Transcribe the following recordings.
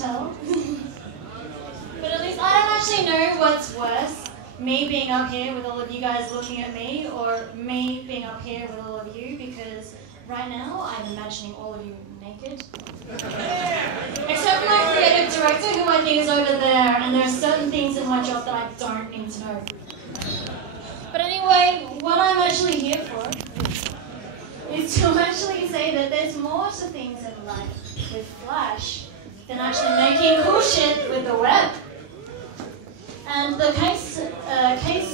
tell. But at least I don't actually know what's worse. Me being up here with all of you guys looking at me, or me being up here with all of you, because right now I'm imagining all of you naked. Except for my creative director, who I think is over there, and there are certain things in my job that I don't need to know. But anyway, what I'm actually here for is to actually say that there's more to things in life with Flash than actually making cool shit with the web. And the case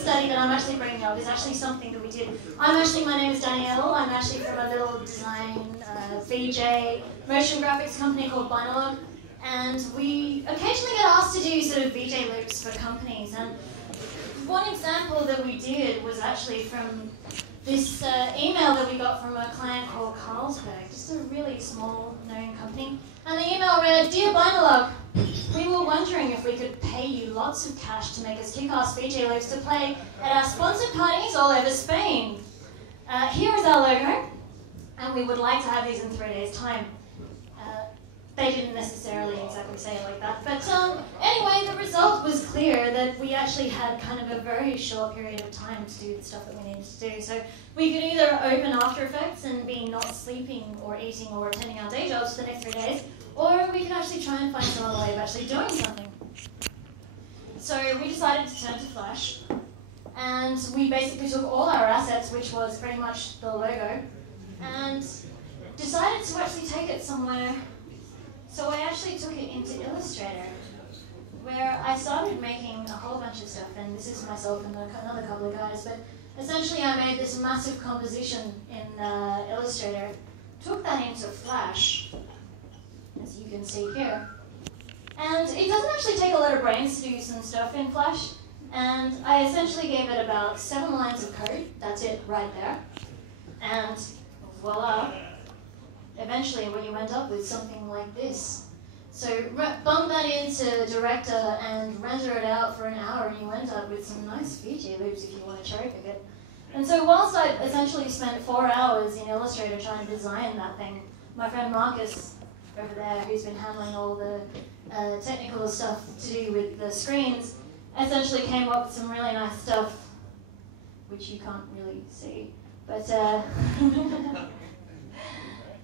study that I'm actually bringing up is actually something that we did. My name is Danielle. I'm actually from a little design, VJ, motion graphics company called Binalogue. And we occasionally get asked to do sort of VJ loops for companies. And one example that we did was actually from this email that we got from a client called Carlsberg, just a really small known company. And the email read, "Dear Binalogue, we were wondering if we could pay you lots of cash to make us kick-ass VJ loops to play at our sponsored parties all over Spain. Here is our logo, and we would like to have these in 3 days' time." They didn't necessarily exactly say it like that, but anyway, the result was clear that we actually had kind of a very short period of time to do the stuff that we needed to do. So we could either open After Effects and be not sleeping or eating or attending our day jobs for the next 3 days, or we could actually try and find some other way of actually doing something. So we decided to turn to Flash, and we basically took all our assets, which was pretty much the logo, and decided to actually take it somewhere. So I actually took it into Illustrator, where I started making a whole bunch of stuff, and this is myself and another couple of guys, but essentially I made this massive composition in Illustrator, took that into Flash, as you can see here. And it doesn't actually take a lot of brains to do some stuff in Flash, and I essentially gave it about 7 lines of code. That's it right there. And voila. Eventually what you end up with something like this. So bump that into Director and render it out for an hour, and you end up with some nice VJ loops if you want to cherry pick it. And so whilst I essentially spent 4 hours in Illustrator trying to design that thing, my friend Marcus over there, who's been handling all the technical stuff to do with the screens, essentially came up with some really nice stuff, which you can't really see. But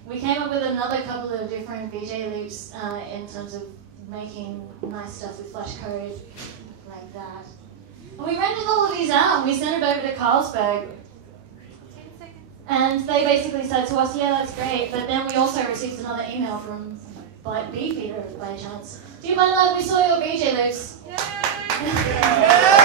we came up with another couple of different VJ loops in terms of making nice stuff with Flash code like that. And we rendered all of these out and we sent it over to Carlsberg. And they basically said to us, yeah, that's great, but then we also received another email from Beefeater by chance. "Dear Binalogue, we saw your VJ loops." Yay!